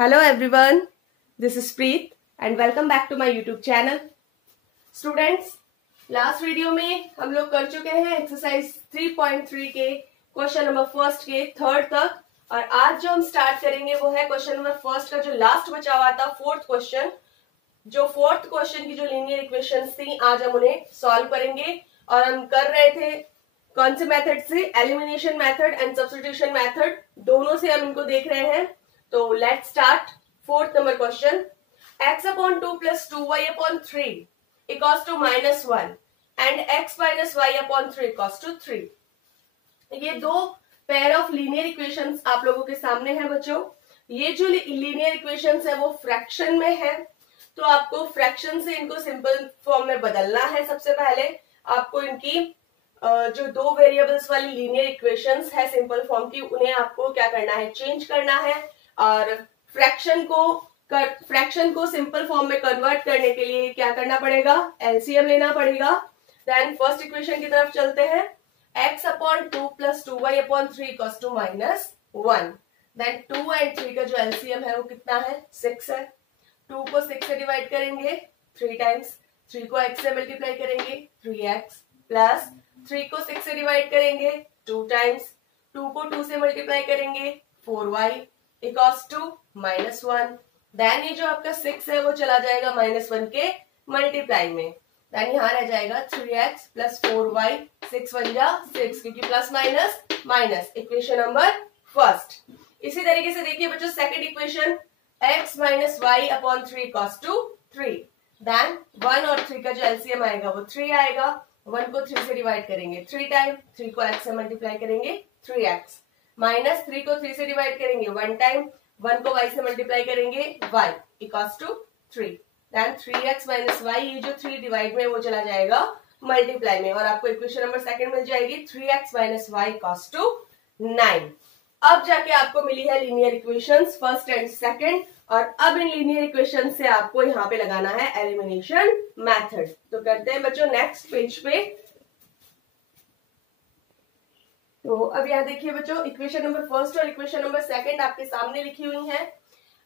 Hello everyone, this is Preet and welcome back to my YouTube channel. Students, last video में हम लोग कर चुके हैं एक्सरसाइज 3.3 के क्वेश्चन नंबर फर्स्ट के थर्ड तक, और आज जो हम स्टार्ट करेंगे वो है क्वेश्चन नंबर फर्स्ट का जो लास्ट बचा हुआ था फोर्थ क्वेश्चन। जो फोर्थ क्वेश्चन की जो लीनियर इक्वेशंस थी आज हम उन्हें सॉल्व करेंगे, और हम कर रहे थे कौन से मेथड से? Elimination method and substitution method, दोनों से हम इनको देख रहे हैं। तो let's start fourth number question. x upon 2 plus 2y upon 3 equals to -1 and x minus y upon 3 equals to 3। ये दो पेयर ऑफ लीनियर इक्वेशंस आप लोगों के सामने है बच्चों। ये जो लीनियर इक्वेशंस है वो फ्रैक्शन में है, तो आपको फ्रैक्शन से इनको सिंपल फॉर्म में बदलना है। सबसे पहले आपको इनकी जो दो वेरिएबल्स वाली लीनियर इक्वेशंस है सिंपल फॉर्म की, उन्हें आपको क्या करना है? चेंज करना है, और फ्रैक्शन को सिंपल फॉर्म में कन्वर्ट करने के लिए क्या करना पड़ेगा? एलसीएम लेना पड़ेगा। देन फर्स्ट इक्वेशन की तरफ चलते हैं। x upon 2 plus 2y upon 3 equals to -1। Then 2 and 3 का जो एलसीएम है वो कितना है? 6 है। 2 को 6 से डिवाइड करेंगे 3 टाइम्स, 3 को x से मल्टीप्लाई करेंगे 3x, प्लस 3 को 6 से डिवाइड करेंगे 2 टाइम्स, 2 को 2 से मल्टीप्लाई करेंगे 4y इक्वल्स टू -1। देन ये जो आपका 6 है वो चला जाएगा -1 के मल्टीप्लाई में। देन यहाँ रह जाएगा 3x प्लस 4y, 6 1 जा 6, क्योंकि plus minus minus. Equation number first. इसी तरीके से देखिए बच्चों second equation, x minus y upon 3 equals to 3। Then 1 और 3 का जो एलसीएम आएगा वो 3 आएगा। 1 को 3 से डिवाइड करेंगे 3 टाइम, 3 को x से मल्टीप्लाई करेंगे 3x, माइनस 3 को 3 से डिवाइड करेंगे 1 टाइम, 1 को y से मल्टीप्लाई करेंगे y equals to 3। Then 3x minus y, ये जो 3 डिवाइड में वो चला जाएगा मल्टीप्लाई में, और आपको इक्वेशन नंबर सेकंड मिल जाएगी 3x minus y equals to 9। अब जाके आपको मिली है linear equations first and second, और अब इन लीनियर इक्वेशन से आपको यहाँ पे लगाना है एलिमिनेशन मेथड। तो करते हैं बच्चों नेक्स्ट पेज पे। तो अब यहाँ देखिए बच्चों इक्वेशन नंबर फर्स्ट और इक्वेशन नंबर सेकंड आपके सामने लिखी हुई है।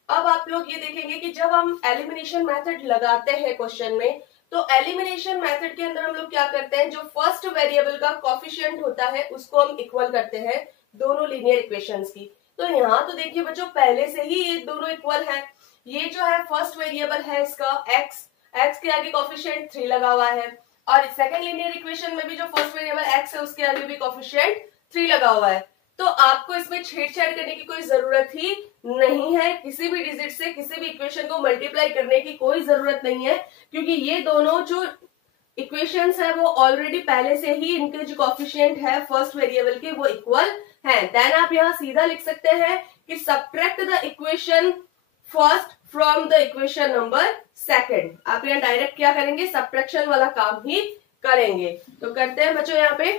अब आप लोग ये देखेंगे कि जब हम एलिमिनेशन मेथड लगाते हैं क्वेश्चन में, तो एलिमिनेशन मेथड के अंदर हम लोग क्या करते हैं? जो फर्स्ट वेरिएबल का कोफिशिएंट होता है उसको हम इक्वल करते हैं दोनों लीनियर इक्वेशंस की। तो यहाँ तो देखिए बच्चों पहले से ही ये दोनों इक्वल है। ये जो है फर्स्ट वेरिएबल है इसका x के आगे कोफिशिएंट 3 लगा हुआ है, और सेकंड लीनियर इक्वेशन में भी जो फर्स्ट वेरिएबल x है उसके आगे भी कोफिशिएंट 3 लगा हुआ है। तो आपको इसमें छेड़छाड़ करने की कोई जरूरत ही नहीं है। किसी भी डिजिट से किसी भी इक्वेशन को मल्टीप्लाई करने की कोई जरूरत नहीं है, क्योंकि ये दोनों जो इक्वेशंस है वो ऑलरेडी पहले से ही इनके जो कोफिशिएंट है फर्स्ट वेरिएबल के वो इक्वल हैं। देन आप यहाँ सीधा लिख सकते हैं कि subtract the equation first from the equation number second. आप यहाँ डायरेक्ट क्या करेंगे? सब्ट्रैक्शन वाला काम ही करेंगे। तो करते हैं बच्चों यहाँ पे,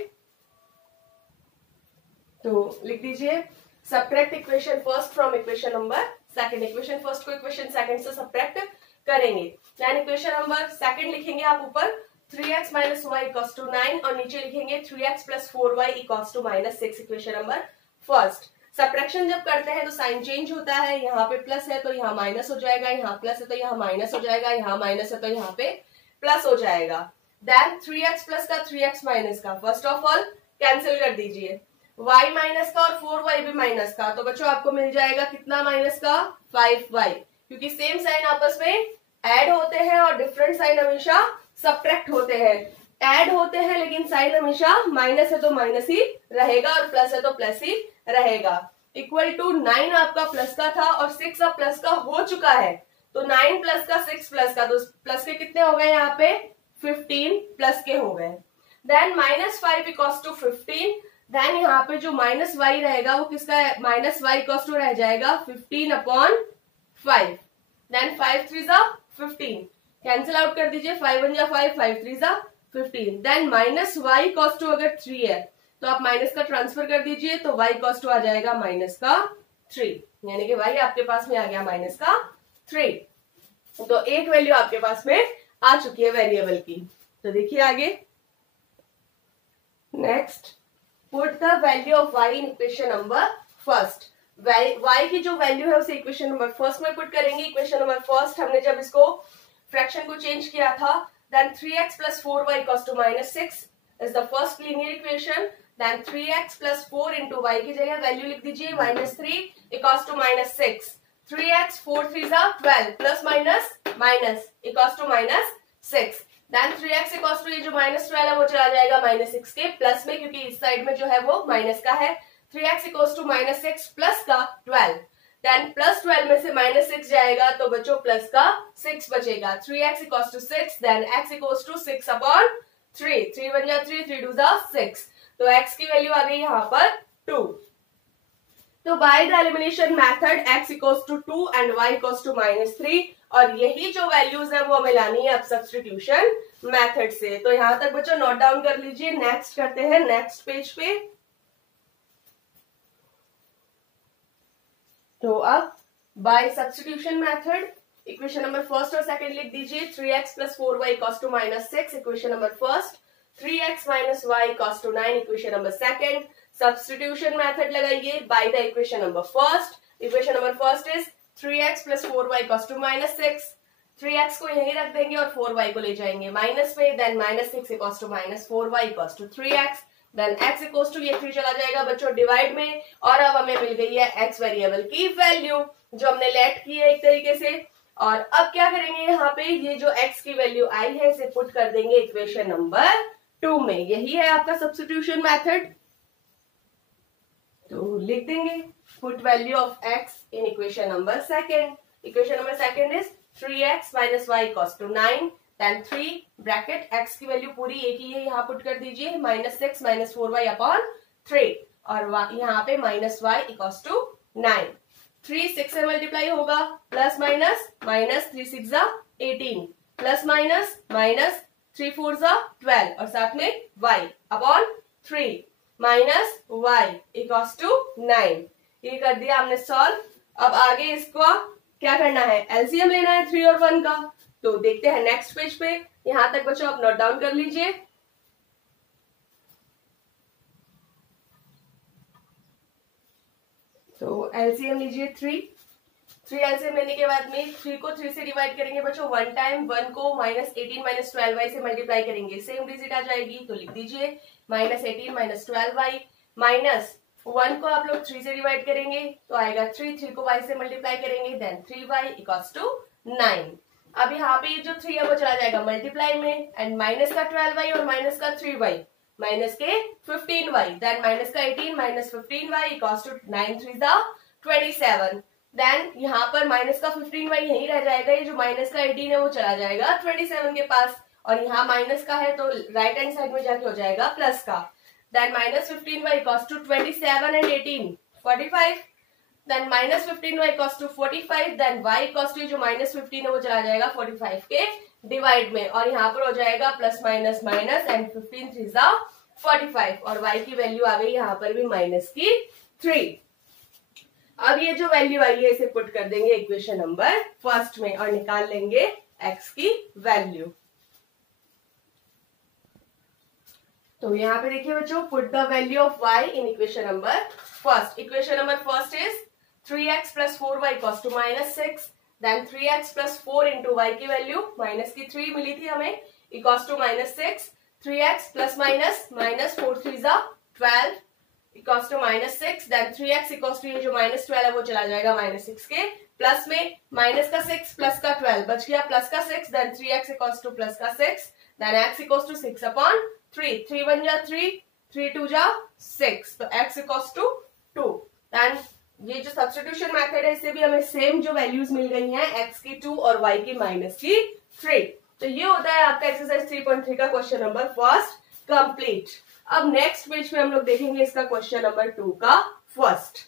तो लिख दीजिए subtract equation first from equation number second. Equation first को इक्वेशन सेकंड से सब्ट्रैक्ट करेंगे। देन इक्वेशन नंबर सेकंड लिखेंगे आप ऊपर 3x minus y equals to 9, और नीचे लिखेंगे 3x plus 4y equals to -6। Equation number first. Subtraction जब करते हैं तो साइन चेंज होता है, यहाँ पे प्लस है तो यहाँ माइनस हो जाएगा, यहाँ प्लस है तो यहाँ माइनस हो जाएगा, यहाँ माइनस है तो यहाँ पे प्लस हो जाएगा। देन 3x प्लस का 3x माइनस का फर्स्ट ऑफ ऑल कैंसिल कर दीजिए, y माइनस का और 4y भी माइनस का, तो बच्चों आपको मिल जाएगा कितना माइनस का? 5y, क्योंकि सेम साइन आपस में ऐड होते हैं और डिफरेंट साइन हमेशा सब्ट्रैक्ट होते हैं। ऐड होते हैं लेकिन साइन हमेशा माइनस है तो माइनस ही रहेगा, और प्लस है तो प्लस ही रहेगा। इक्वल टू 9 आपका प्लस का था और 6 अब प्लस का हो चुका है, तो 9 प्लस का 6 प्लस का, तो प्लस के कितने हो गए? यहाँ पे 15 प्लस के हो गए। Then -5 equals to 15। देन यहाँ पे जो माइनस वाई रहेगा वो किसका है? माइनस वाई इक्वल्स टू रह जाएगा 15 अपॉन 5। देन 5 3 जा 15, कैंसिल आउट कर दीजिए, 5 1 जा 5, 5 3 जा 15। Then minus y equals to अगर 3 है तो आप माइनस का ट्रांसफर कर दीजिए, तो y इक्वल्स टू आ जाएगा -3, यानी कि y आपके पास में आ गया -3। तो एक वैल्यू आपके पास में आ चुकी है वेरिएबल की। तो देखिए आगे next, put the value of y in equation number first. y की जो वैल्यू है उसे इक्वेशन नंबर फर्स्ट में पुट करेंगे। इक्वेशन नंबर फर्स्ट हमने जब इसको फ्रैक्शन को चेंज किया था, then 3x plus 4y equals to -6 is the first linear equation. Then 3x plus 4 into y की जगह वैल्यू लिख दीजिए -3 equals to -6. 3x 4 3s are 12 plus minus equals to -6. Then 3x equals to ये जो -12 है वो चला जाएगा -6 के प्लस में, क्योंकि इस साइड में जो है वो माइनस का है। 3x equals to -6 प्लस का 12, देन प्लस 12 में से -6 जाएगा तो बच्चों प्लस का 6 बचेगा। 3x equals to 6, then x equals to 6 upon 3, 3 1 जा 3, 3 2 जा 6, तो x की वैल्यू आ गई यहाँ पर 2। तो by the elimination method x equals to 2 and y equals to -3, और यही जो वैल्यूज है वो हमें लानी है अब सब्स्टिट्यूशन मेथड से। तो यहाँ तक बच्चों नोट डाउन कर लीजिए। नेक्स्ट करते हैं नेक्स्ट पेज पे। तो अब by substitution method equation number first और सेकंड लिख दीजिए। 3x plus 4y equals to -6 equation number first, 3x minus y equals to 9 equation number second. Substitution method लगाइए by the equation number first. Equation number first is 3x plus 4y equals to -6, 3x को यहीं रख देंगे और 4y को ले जाएंगे minus में, then -6 equals to -4y equals to 3x, then x equals to ये 3 चला जाएगा बच्चों डिवाइड में, और अब हमें मिल गई है x वेरिएबल की वैल्यू जो हमने लेट की है एक तरीके से। और अब क्या करेंगे, यहाँ पे ये जो x की वैल्यू आई है इसे पुट कर देंगे इक्वेशन नंबर 2 में। यही है आपका सब्स्टिट्यूशन मेथड। तो लिख देंगे put value of x in equation number second. Equation number second is 3x minus y equals to 9, then 3 bracket x की वैल्यू पूरी एक ही है यहाँ पुट कर दीजिए, -6 - 4y अपॉन 3, और यहाँ पे -y इक्वल्स टू 9। 3 6 से मल्टीप्लाई होगा, प्लस माइनस -3 6 जा 18, प्लस माइनस -3 4 जा 12, और साथ में y upon 3 minus y equals to 9। ये कर दिया हमने सॉल्व। अब आगे इसको क्या करना है, एलसीएम लेना है 3 और 1 का। तो देखते हैं नेक्स्ट पेज पे। यहां तक बच्चों आप नोट डाउन कर लीजिए। तो एलसीएम लीजिए 3 एलसीएम लेने के बाद में 3 को 3 से डिवाइड करेंगे बच्चों 1 टाइम, 1 को -18 - 12y से मल्टीप्लाई करेंगे, सेम डिजिट आ जाएगी। तो लिख दीजिए -18 - 12y, माइनस 1 को आप लोग 3 से डिवाइड करेंगे तो आएगा 3 को y से मल्टीप्लाई करेंगे, देन 3y इक्वल्स टू 9। अब यहाँ पे ये जो 3 है वो चला जाएगा मल्टीप्लाई में, एंड माइनस का 12y और माइनस का 3y, माइनस के 15y, देन माइनस का 18 - 15y इक्वल्स टू 9 3 जा 27, देन यहाँ पर माइनस का 15y यही रह जाएगा, ये जो माइनस का 18 है वो चला जाएगा 27 के पास, और यहाँ माइनस का है तो राइट हैंड साइड में जाके हो जाएगा प्लस का, then -15y equals to 27 and 18 45, then -15y equals to 45, then y equals to जो -15 है वो चला जाएगा 45 के डिवाइड में, और यहाँ पर हो जाएगा प्लस माइनस माइनस, एंड 15 3 जा 45, और y की वैल्यू आ गई यहाँ पर भी -3। अब ये जो वैल्यू आई है इसे पुट कर देंगे इक्वेशन नंबर फर्स्ट में और निकाल लेंगे x की वैल्यू। तो यहाँ पे देखिए बच्चों, put the value of y in equation number first. Equation number first is 3x plus 4y equals to -6, then 3x plus 4 into y की वैल्यू माइनस की 3 मिली थी हमें equals to -6, 3x plus minus 4 3 जा 12 equals to -6, then 3x equals to ये जो -12 है वो चला जाएगा -6 के प्लस में, माइनस का 6 प्लस का 12 बच गया प्लस का 6, then 3x equals to plus का 6, then x equals to 6 upon 3, 3 1 जा 3, 3 2 जा 6, तो x इक्वल्स टू 2। देन ये जो सब्स्टिट्यूशन मेथड है इससे भी हमें सेम जो वैल्यूज मिल गई हैं, x की 2 और y की -3। तो ये होता है आपका एक्सरसाइज 3.3 का क्वेश्चन नंबर फर्स्ट कंप्लीट। अब नेक्स्ट पेज पे हम लोग देखेंगे इसका क्वेश्चन नंबर 2 का first.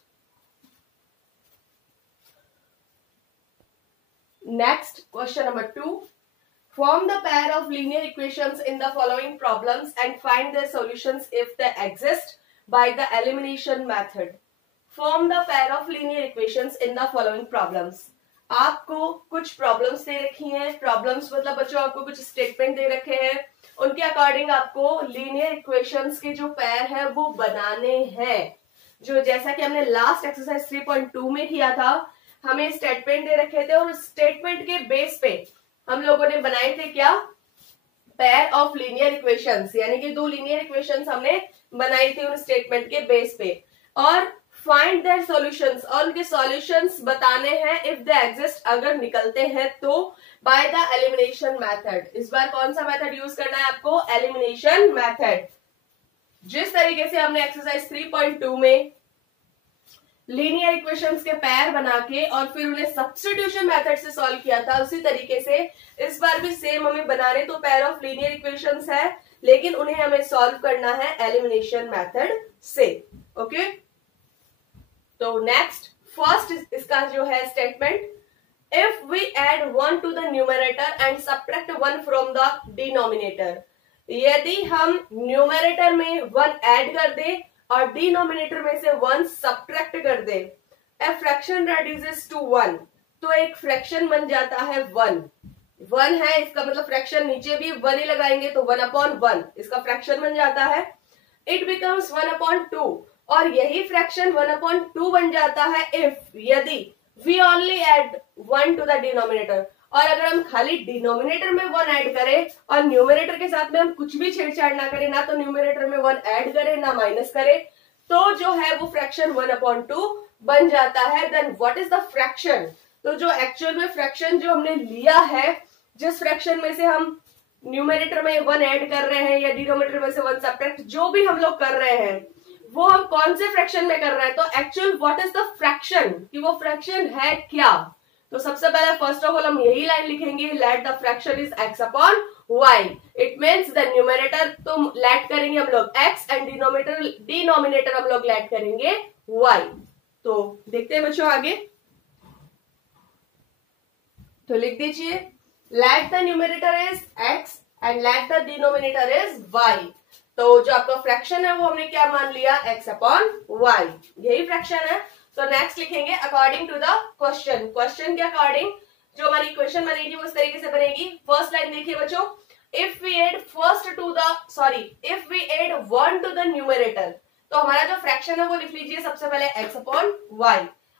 Next question number 2, form the pair of linear equations in the following problems and find their solutions if they exist by the elimination method. Form the pair of linear equations in the following problems. आपको कुछ problems they रखी हैं, problems मतलब बच्चों आपको कुछ statement दे रखे हैं, उनके अकॉर्डिंग आपको लीनियर इक्वेशंस के जो पेयर है वो बनाने हैं। जो जैसा कि हमने लास्ट एक्सरसाइज 3.2 में किया था, हमें स्टेटमेंट दे रखे थे और स्टेटमेंट के बेस पे हम लोगों ने बनाए थे क्या, पेयर ऑफ लीनियर इक्वेशंस, यानी कि 2 लीनियर इक्वेशंस हमने बनाई थी उन स्टेटमेंट के बेस पे, और फाइंड देयर सॉल्यूशंस, और उनके सॉल्यूशंस बताने हैं इफ दे एग्जिस्ट, अगर निकलते हैं तो, बाय द एलिमिनेशन मेथड। इस बार कौन सा मेथड यूज करना है आपको, एलिमिनेशन मेथड। जिस तरीके से हमने एक्सरसाइज 3.2 में लीनियर इक्वेशंस के पेयर बना के और फिर उन्हें सब्स्टिट्यूशन मेथड से सॉल्व किया था, उसी तरीके से इस बार भी सेम हमें बनाने तो पेयर ऑफ लीनियर इक्वेशंस है, लेकिन उन्हें हमें सॉल्व करना है एलिमिनेशन मेथड से। ओके, तो नेक्स्ट फर्स्ट इसका जो है statement, if we add 1 to the numerator and subtract 1 from the denominator, यदि हम न्यूमरेटर में 1 ऐड कर दे और डिनोमिनेटर में से 1 सब्ट्रैक्ट कर दे, ए फ्रैक्शन रेड्यूसेस टू 1, तो एक फ्रैक्शन बन जाता है 1 है, इसका मतलब फ्रैक्शन नीचे भी 1 ही लगाएंगे तो 1/1 इसका फ्रैक्शन बन जाता है। इट बिकम्स 1/2, और यही फ्रैक्शन 1/2 बन जाता है इफ, यदि we only add 1 to the denominator, और अगर हम खाली डिनोमिनेटर में 1 ऐड करें और न्यूमरेटर के साथ में हम कुछ भी छेड़छाड़ ना करें, ना तो न्यूमरेटर में 1 ऐड करें ना माइनस करें, तो जो है वो फ्रैक्शन 1/2 बन जाता है। Then what is the fraction, तो जो एक्चुअल में फ्रैक्शन जो हमने लिया है, जिस फ्रैक्शन में से हम न्यूमरेटर में 1 ऐड कर रहे हैं या डिनोमिनेटर में से 1 सब्ट्रैक्ट, जो भी हम लोग कर रहे हैं वो हम कौन से फ्रैक्शन में कर रहे हैं, तो actual what is the fraction, कि वो फ्रैक्शन है क्या। तो सबसे पहले फर्स्ट ऑफ ऑल हम यही लाइन लिखेंगे, let the fraction is x upon y, it means the numerator तो लेट करेंगे हम लोग x एंड डिनोमिनेटर हम लोग लेट करेंगे y। तो देखते हैं बच्चों आगे, तो लिख दीजिए let the numerator is x and let the denominator is y। तो जो आपका फ्रैक्शन है वो हमने क्या मान लिया, x अपॉन y, यही फ्रैक्शन है। तो नेक्स्ट लिखेंगे according to the question, question के अकॉर्डिंग जो हमारी इक्वेशन बनेगी वो इस तरीके से बनेगी। फर्स्ट लाइन देखिए बच्चों, if we add 1 to the numerator, तो हमारा जो फ्रैक्शन है वो लिख लीजिए सबसे पहले x अपॉन y।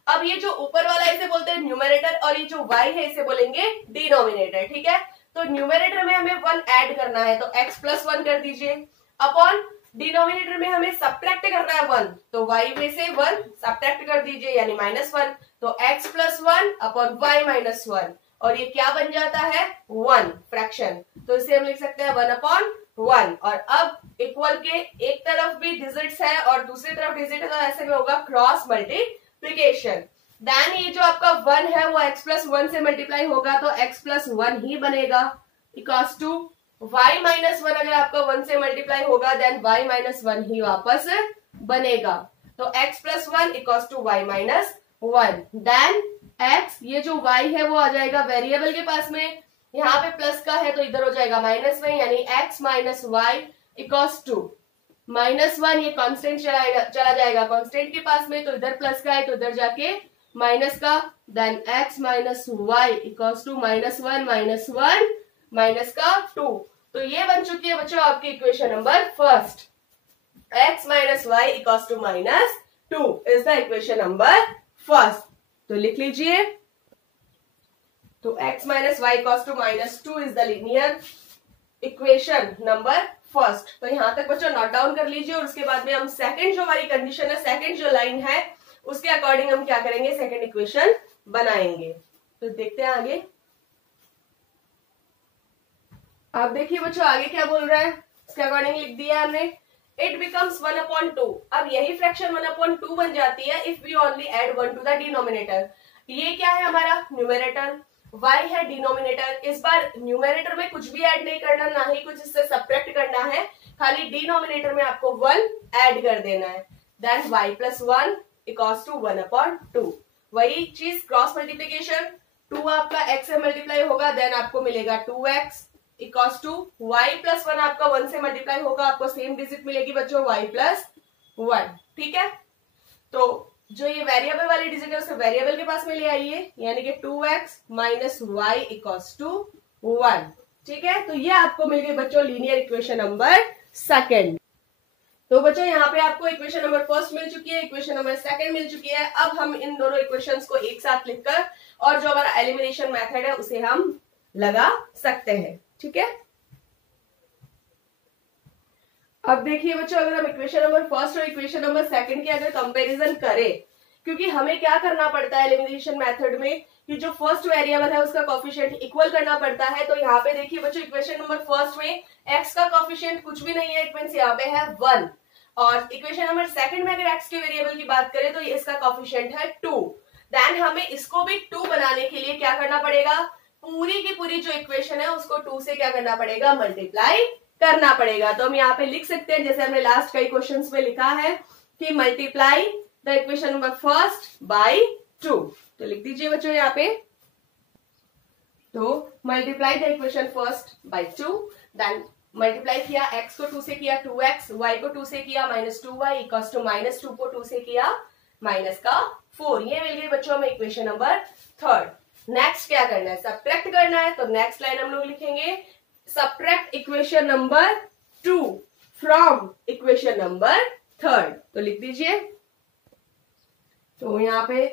अब ये जो ऊपर वाला इसे बोलते हैं न्यूमरेटर और ये जो y है इसे बोलेंगे डिनोमिनेटर, ठीक है। तो न्यूमरेटर में हमें 1 ऐड करना है तो x प्लस 1 कर दीजिए, अपॉन डिनोमिनेटर में हमें सब्ट्रैक्ट करना है 1, तो y में से 1 सब्ट्रैक्ट कर दीजिए यानी -1, तो x plus 1 upon y minus 1, और ये क्या बन जाता है 1 फ्रैक्शन, तो इसे हम लिख सकते हैं 1/1। और अब इक्वल के एक तरफ भी डिजिट्स है और दूसरी तरफ डिजिट है, तो ऐसे में होगा क्रॉस मल्टीप्लीकेशन। देन ये जो आपका 1 है वो x प्लस 1 से मल्टीप्लाई होगा तो x प्लस 1 ही बनेगा, इक्वल्स टू y माइनस 1, अगर आपका 1 से मल्टीप्लाई होगा देन y माइनस 1 ही वापस बनेगा, तो x plus 1 equals to y minus 1। Then x, ये जो y है वो आ जाएगा वेरिएबल के पास में, यहाँ पे प्लस का है तो इधर हो जाएगा माइनस में, यानी x minus y equals to -1, ये कांस्टेंट चला जाएगा कांस्टेंट के पास में, तो इधर प्लस का है तो इधर जाके माइनस का, then x minus y equals to -1 -1 minus का 2। तो ये बन चुकी है बच्चों आपकी equation number first, x minus y equals to -2 is the equation number first. तो लिख लीजिए, तो x minus y equals to -2 is the linear equation number first. तो यहां तक बच्चों नोट डाउन कर लीजिए, और उसके बाद में हम सेकंड जो हमारी कंडीशन है, सेकंड जो लाइन है उसके अकॉर्डिंग हम क्या करेंगे, सेकंड इक्वेशन बनाएंगे। तो देखते हैं आगे, आप देखिए बच्चों आगे क्या बोल रहा है, इसके अकॉर्डिंग लिख दिया हमने, इट बिकम्स 1/2। अब यही फ्रैक्शन 1/2 बन जाती है if we only add 1 to the denominator. ये क्या है हमारा न्यूमरेटर, y है डिनोमिनेटर। इस बार न्यूमरेटर में कुछ भी ऐड नहीं करना, ना ही कुछ इससे सब्ट्रैक्ट करना है, खाली डिनोमिनेटर में आपको 1 ऐड कर देना है। Then y plus 1 equals to 1/2। वही चीज क्रॉस मल्टीप्लीकेशन, 2 आपका x से मल्टीप्लाई होगा देन आपको मिलेगा 2x equals to y plus 1 आपका 1 से मल्टीप्लाई होगा, आपको सेम डिजिट मिलेगी बच्चों y प्लस 1, ठीक है। तो जो ये वेरिएबल वाली डिजिट है उसे वेरिएबल के पास में ले आइए, यानी कि 2x minus y equals to 1, ठीक है। तो ये आपको मिल गई बच्चों लीनियर इक्वेशन नंबर सेकंड। तो बच्चों यहाँ पे आपको इक्वेशन नंबर फर्स्ट मिल चुकी है, इक्वेशन नंबर सेकंड मिल चुकी है। अब हम इन दोनों इक्वेशंस को एक साथ लिखकर और जो हमारा एलिमिनेशन मेथड है उसे हम लगा सकते हैं। ठीक है, अब देखिए बच्चों, अगर हम इक्वेशन नंबर फर्स्ट और इक्वेशन नंबर सेकंड की अगर कंपैरिजन करें, क्योंकि हमें क्या करना पड़ता है एलिमिनेशन मेथड में कि जो फर्स्ट वेरिएबल है उसका कोफिशिएंट इक्वल करना पड़ता है। तो यहाँ पे देखिए बच्चों, इक्वेशन नंबर फर्स्ट में x का कोफिशिएंट कुछ भी नहीं है, इट मींस यहाँ पे है 1, और इक्वेशन नंबर सेकंड में अगर x के वेरिएबल की बात करें तो इसका कोफिशिएंट है 2। देन हमें इसको भी 2 बनाने के लिए क्या करना पड़ेगा, पूरी की पूरी जो इक्वेशन है उसको 2 से क्या करना पड़ेगा, मल्टीप्लाई करना पड़ेगा। तो हम यहाँ पे लिख सकते हैं जैसे हमने लास्ट कई क्वेश्चंस में लिखा है कि multiply the equation number first by 2। तो लिख दीजिए बच्चों यहाँ पे, तो multiply the equation first by 2, then multiply किया x को 2 से किया 2x, y को 2 से किया -2y इक्वल्स टू -2 को 2 से किया -4। ये मिल गई बच्चों हमें इक्वेशन नंबर थर्ड। नेक्स्ट क्या करना है, सबट्रैक्ट करना है। तो नेक्स्ट लाइन हम लोग लिखेंगे subtract equation number 2 from equation number third. तो लिख दीजिए, तो यहाँ पे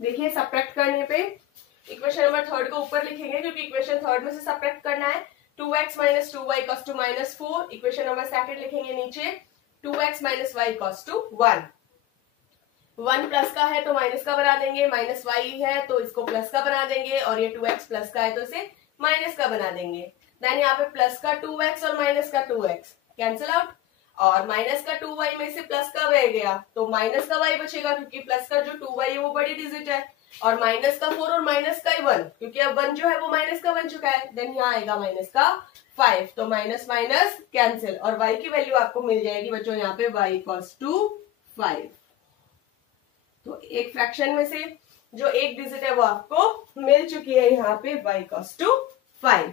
देखिए सबट्रैक्ट करने पे इक्वेशन नंबर थर्ड को ऊपर लिखेंगे क्योंकि इक्वेशन थर्ड में से सबट्रैक्ट करना है। 2x - 2y equals to -4। Equation number second लिखेंगे नीचे 2x - y equals to 1। 1 plus का है तो माइनस का बना देंगे, -y है तो इसको प्लस का बना देंगे, और ये 2x प्लस का है तो इसे माइनस का बना देंगे। देन यहाँ पे प्लस का 2x और माइनस का 2x कैंसिल आउट, और माइनस का 2y में से प्लस का रह गया तो माइनस का y बचेगा क्योंकि प्लस का जो 2y है वो बड़ी डिजिट है, और माइनस का 4 और माइनस का 1 क्योंकि अब 1 जो है वो माइनस का बन चुका है। देन यहाँ आएगा माइनस का 5, तो माइनस माइनस कैंसिल, और y की वैल्यू आपको मिल जाएगी बच्चों यहाँ पे y इक्वल्स टू 5। तो एक फ्रैक्शन में से जो एक डिजिट है वो आपको मिल चुकी है यहाँ पे y इक्वल्स टू 5।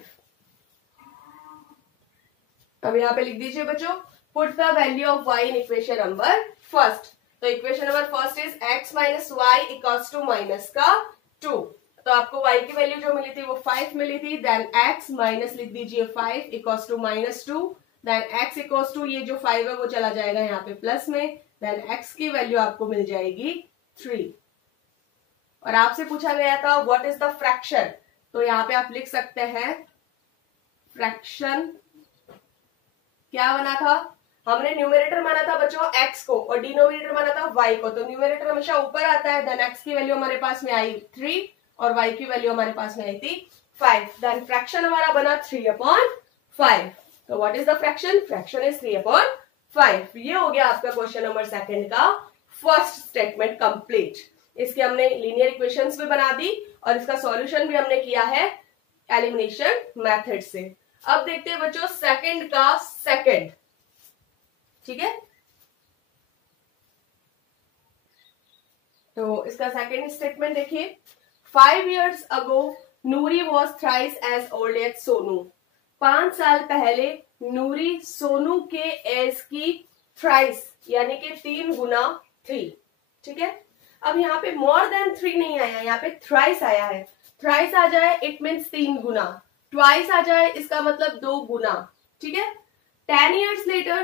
अब यहाँ पे लिख दीजिए बच्चों, put the value of y in equation number first. तो equation number first is x - y equals to minus का 2। तो आपको y की वैल्यू जो मिली थी वो 5 मिली थी। देन x माइनस लिख दीजिए 5 equals to -2। Then x equals to ये जो 5 है वो चला जाएगा यहाँ पे प्लस में। देन x की वैल्यू आपको मिल जाएगी 3। और आपसे पूछा गया था व्हाट इज द फ्रैक्शन, तो यहाँ पे आप लिख सकते हैं फ्रैक्शन क्या बना था, हमने न्यूमरेटर माना था बच्चों x को और डिनोमिनेटर माना था y को। तो न्यूमरेटर हमेशा ऊपर आता है। देन x की वैल्यू हमारे पास में आई 3 और y की वैल्यू हमारे पास में आई थी 5। देन फ्रैक्शन हमारा बना 3/5। तो what is the fraction, fraction is 3/5। ये हो गया आपका क्वेश्चन नंबर सेकंड का फर्स्ट स्टेटमेंट कंप्लीट। इसके हमने लीनियर इक्वेशंस भी बना दी और इसका सॉल्यूशन भी हमने किया है एलिमिनेशन मेथड से। अब देखते हैं बच्चों सेकंड का सेकंड, ठीक है। तो इसका सेकंड स्टेटमेंट देखिए, 5 years ago Noori was thrice as old as Sonu. 5 साल पहले नूरी सोनू के एज की थ्राइस यानी कि 3 गुना थी, ठीक है। अब यहाँ पे मोर देन 3 नहीं आया, यहाँ पे थ्राइस आया है। थ्राइस आ जाए इट मीन्स 3 गुना, ट्वाइस आ जाए इसका मतलब 2 गुना, ठीक है। 10 years later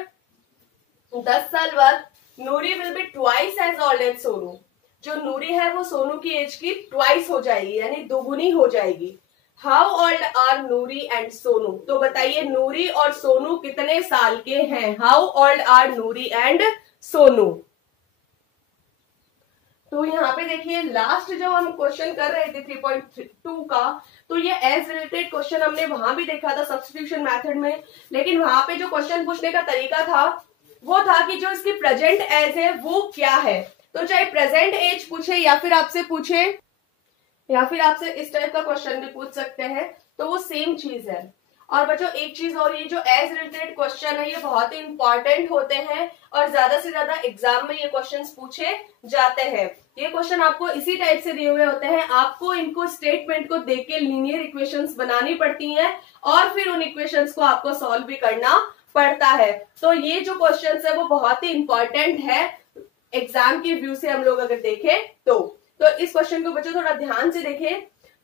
10 साल बाद Noori will be twice as old as Sonu. जो नूरी है वो सोनू की एज की ट्वाइस हो जाएगी यानी दोगुनी हो जाएगी। How old are Noori and Sonu, तो बताइए नूरी और सोनू कितने साल के हैं। How old are Noori and Sonu. तो यहाँ पे देखिए लास्ट जब हम क्वेश्चन कर रहे थे 3.2 का, तो ये एज रिलेटेड क्वेश्चन हमने वहां भी देखा था सब्स्टिट्यूशन मेथड में, लेकिन वहां पे जो क्वेश्चन पूछने का तरीका था वो था कि जो इसकी प्रेजेंट एज है वो क्या है। तो चाहे प्रेजेंट एज पूछे या फिर आपसे पूछे या फिर आपसे इस टाइप का क्वेश्चन भी पूछ सकते हैं, तो वो सेम चीज है। और बच्चों एक चीज और, ये जो एज रिलेटेड क्वेश्चन है ये बहुत ही इंपॉर्टेंट होते हैं और ज्यादा से ज्यादा एग्जाम में ये क्वेश्चंस पूछे जाते हैं। ये क्वेश्चन आपको इसी टाइप से दिए हुए होते हैं, आपको इनको स्टेटमेंट को देख के लीनियर इक्वेशंस बनानी पड़ती हैं और फिर उन इक्वेशंस को आपको सॉल्व भी करना पड़ता है। तो ये जो क्वेश्चंस है वो बहुत ही इंपॉर्टेंट है एग्जाम के व्यू से हम लोग अगर देखें तो इस क्वेश्चन को बच्चों थोड़ा ध्यान से देखें।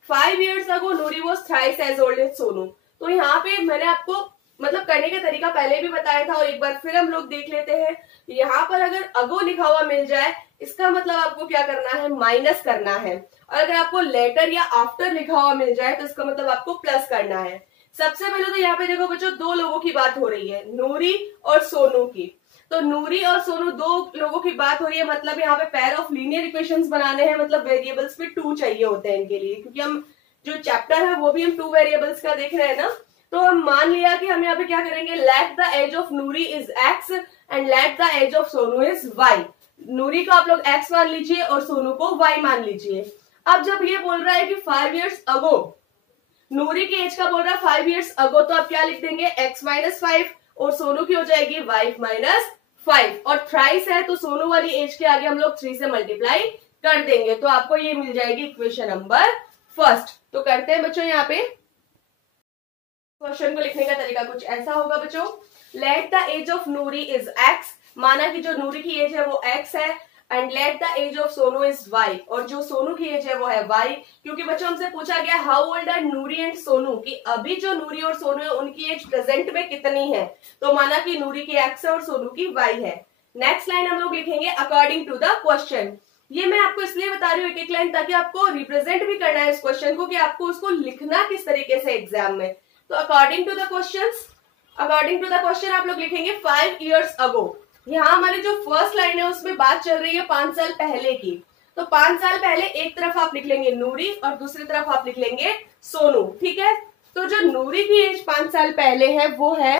5 years ago Noori was thrice as old as Sonu. तो यहाँ पे मैंने आपको मतलब करने का तरीका पहले भी बताया था और एक बार फिर हम लोग देख लेते हैं। यहाँ पर अगर अगो लिखा हुआ मिल जाए, इसका मतलब आपको क्या करना है, माइनस करना है। और अगर आपको लेटर या आफ्टर लिखा हुआ मिल जाए तो इसका मतलब आपको प्लस करना है। सबसे पहले तो यहाँ पे देखो बच्चों, दो लोगों की बात हो रही है, नूरी और सोनू की। तो नूरी और सोनू दो लोगों की बात हो रही है, मतलब यहाँ पे पेयर ऑफ लीनियर इक्वेशंस बनाने हैं, मतलब वेरिएबल्स भी 2 चाहिए होते हैं इनके लिए, क्योंकि हम जो चैप्टर है वो भी हम 2 वेरिएबल्स का देख रहे हैं ना। तो हम मान लिया कि हम यहाँ पे क्या करेंगे, let the age of Noori is x and let the age of Sonu is y. Noori को आप लोग एक्स मान लीजिए और सोनू को वाई मान लीजिए। अब जब ये बोल रहा है कि 5 years अगो, नूरी की एज का बोल रहा है 5 years अगो, तो आप क्या लिख देंगे, x माइनस 5 और सोनू की हो जाएगी y माइनस 5 और थ्राइस है तो सोनू वाली एज के आगे हम लोग 3 से मल्टीप्लाई कर देंगे, तो आपको ये मिल जाएगी इक्वेशन नंबर फर्स्ट। तो करते हैं बच्चों, यहाँ पे क्वेश्चन को लिखने का तरीका कुछ ऐसा होगा बच्चों, let the age of Noori is x, माना कि जो नूरी की एज है वो x है, and let the age of Sonu is y, और जो सोनू की एज है वो है y। क्योंकि बच्चों हमसे पूछा गया how old are Noori and Sonu, कि अभी जो नूरी और सोनू है उनकी एज प्रेजेंट में कितनी है, तो माना कि नूरी की x है और सोनू की y है। नेक्स्ट लाइन हम लोग लिखेंगे अकॉर्डिंग टू द क्वेश्चन। ये मैं आपको इसलिए बता रही हूँ एक एक लाइन, ताकि आपको रिप्रेजेंट भी करना है इस क्वेश्चन को, कि आपको उसको लिखना किस तरीके से एग्जाम में। तो अकॉर्डिंग टू द क्वेश्चन आप लोग लिखेंगे 5 years अगो। यहाँ हमारी जो फर्स्ट लाइन है उसमें बात चल रही है 5 साल पहले की, तो 5 साल पहले एक तरफ आप लिख लेंगे नूरी और दूसरी तरफ आप लिख लेंगे सोनू, ठीक है। तो जो नूरी की एज 5 साल पहले है वो है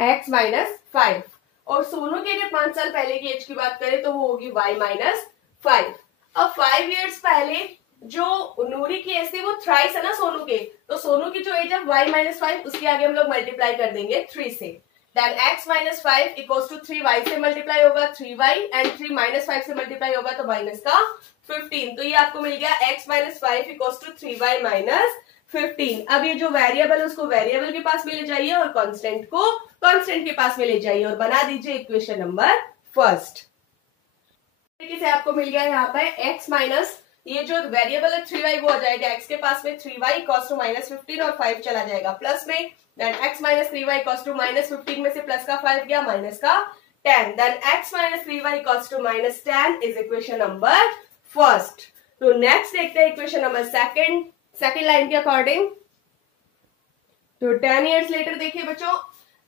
x माइनस 5, और सोनू की अगर 5 साल पहले की एज की बात करें तो वो होगी y माइनस 5। अब 5 years पहले जो नूरी की एज थी वो थ्राइस है ना सोनू के, तो सोनू की जो एज है y माइनस 5, उसके आगे हम लोग मल्टीप्लाई कर देंगे 3 से, then x minus 5 equals to 3y से मल्टीप्लाई होगा 3y, एंड 3 माइनस 5 से मल्टीप्लाई होगा तो माइनस का 15। तो ये आपको मिल गया x minus 5 equals to 3y minus 15। अब ये जो वेरिएबल है उसको वेरिएबल के पास में ले जाइए और कांस्टेंट को कांस्टेंट के पास में ले जाइए और बना दीजिए इक्वेशन नंबर फर्स्ट। तरीके से आपको मिल गया यहाँ पे x माइनस, ये जो वेरिएबल है 3y वो आ जाएगा x के पास में 3y इक्वल्स टू माइनस 15 और 5 चला जाएगा प्लस में, then x minus 3y equals to minus 15 में से प्लस का 5 गया माइनस का 10, then x minus 3y equals to minus 10 is equation number first. तो नेक्स्ट देखते हैं इक्वेशन नंबर सेकंड लाइन के अकॉर्डिंग। तो 10 years लेटर देखिए बच्चों,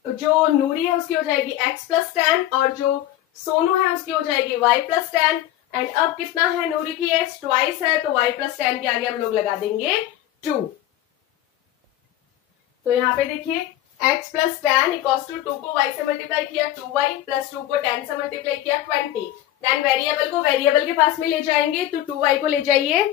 जो नूरी है उसकी हो जाएगी x प्लस 10 और जो सोनू है उसकी हो जाएगी y प्लस 10, एंड अब कितना है नूरी की एज ट्वाइस है तो y प्लस 10 के आगे हम लोग लगा देंगे 2। तो यहाँ पे देखिए x प्लस 10 इक्वल्स टू 2 को y से मल्टीप्लाई किया 2y प्लस 2 को 10 से मल्टीप्लाई किया 20, देन वेरिएबल को वेरिएबल के पास में ले जाएंगे तो 2y को ले जाइए,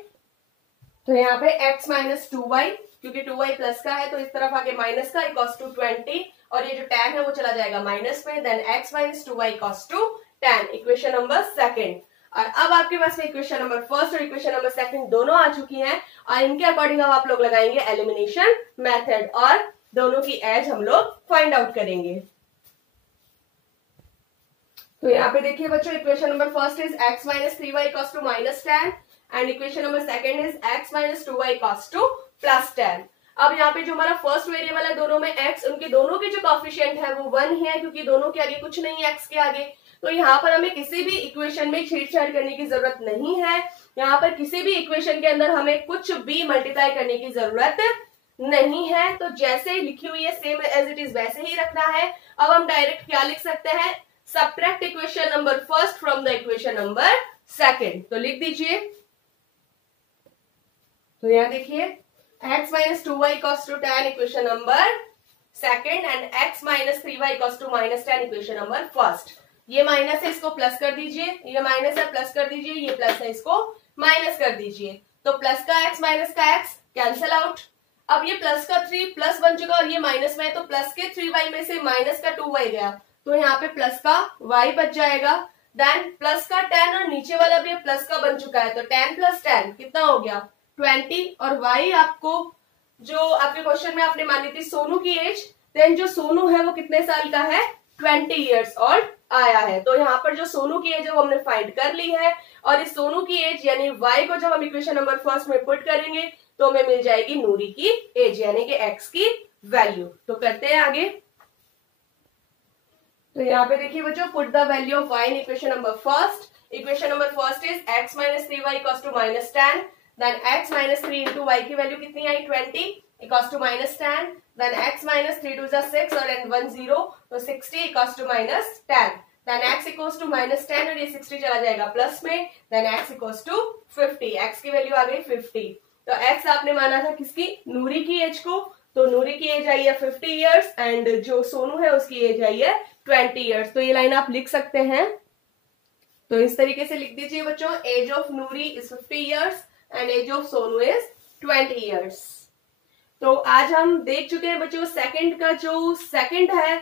तो यहाँ पे x माइनस 2y, क्योंकि 2y प्लस का है तो इस तरफ आगे माइनस का इक्वल्स टू 20, और ये जो 10 है वो चला जाएगा माइनस में, then x minus 2y equals to 10, equation number second. और अब आपके पास में इक्वेशन नंबर फर्स्ट और इक्वेशन नंबर सेकंड दोनों आ चुकी हैं, और इनके अकॉर्डिंग अब आप लोग लगाएंगे एलिमिनेशन मेथड और दोनों की एज हम लोग फाइंड आउट करेंगे। तो यहाँ पे देखिए बच्चों, equation number first is x minus 3y equals to minus 10 and equation number second is x minus 2y equals to plus 10। अब यहाँ पे जो हमारा फर्स्ट वेरिएबल है दोनों में x, उनके दोनों के जो कोएफिशिएंट है वो 1 है, क्योंकि दोनों के आगे कुछ नहीं है x के आगे। तो यहाँ पर हमें किसी भी इक्वेशन में छेड़छाड़ करने की जरूरत नहीं है, यहाँ पर किसी भी इक्वेशन के अंदर हमें कुछ भी मल्टीप्लाई करने की जरूरत नहीं है। तो जैसे लिखी हुई है सेम एज इट इज वैसे ही रखना है। अब हम डायरेक्ट क्या लिख सकते हैं, subtract equation number first from the equation number second. तो लिख दीजिए, तो यहाँ देखिए x minus 2y equals to 10 equation number second and x minus 3y equals to minus 10 equation number first. ये माइनस है इसको प्लस कर दीजिए, ये माइनस है प्लस कर दीजिए, ये प्लस है इसको माइनस कर दीजिए, तो प्लस का x माइनस का x कैंसिल आउट। अब ये प्लस का 3 प्लस बन चुका और ये माइनस में है, तो प्लस के 3y में से माइनस का 2y गया, तो यहाँ पे प्लस का y बच जाएगा, देन प्लस का 10 और नीचे वाला भी प्लस का बन चुका है, तो 10 प्लस 10 कितना हो गया 20, और y आपको जो आपके क्वेश्चन में आपने मानी थी सोनू की एज, देन जो सोनू है वो कितने साल का है 20 years ओल्ड आया है। तो यहाँ पर जो सोनू की एज है वो हमने फाइंड कर ली है, और इस सोनू की एज यानी y को जब हम इक्वेशन नंबर फर्स्ट में पुट करेंगे तो हमें मिल जाएगी नूरी की एज यानी कि x की वैल्यू। तो करते हैं आगे। तो यहाँ पे देखिए बच्चों, put the value of y in equation number first. Equation number first is x minus 3y equals to -10. Then x minus 3 into y की वैल्यू कितनी आई 20 equals to -10. Then x minus 3 two 6 और n 1 0, तो 60 equals to -10. Then x equals to -10 और ये 60 चला जाएगा plus में. Then x equals to 50. x की वैल्यू आ गई 50. तो x आपने माना था किसकी, नूरी की एज को. तो नूरी की एज आई है 50 इयर्स एंड जो सोनू है उसकी एज आई है 20 इयर्स. तो ये लाइन आप लिख सकते हैं. तो इस तरीके से लिख दीजिए बच्चों, age of Noori is 50 years and age of Sonu is 20 years. तो आज हम देख चुके हैं बच्चों सेकंड का जो सेकंड है,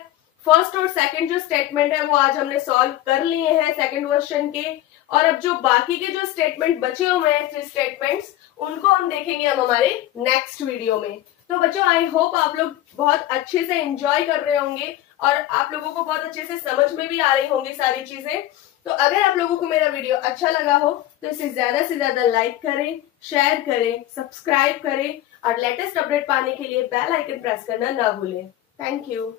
फर्स्ट और सेकंड जो स्टेटमेंट है वो आज हमने सॉल्व कर लिए हैं सेकंड क्वेश्चन के. और अब जो बाकी के जो स्टेटमेंट बचे हुए हैं 3 स्टेटमेंट्स, उनको हम देखेंगे हम हमारे नेक्स्ट वीडियो में. तो बच्चों आई होप आप लोग बहुत अच्छे से एंजॉय कर रहे होंगे और आप लोगों को बहुत अच्छे से समझ में भी आ रही होंगी सारी चीजें. तो अगर आप लोगों को मेरा वीडियो अच्छा लगा हो तो इसे ज्यादा से ज्यादा लाइक करें, शेयर करें, सब्सक्राइब करें और लेटेस्ट अपडेट पाने के लिए बेल आइकन प्रेस करना ना भूलें. Thank you.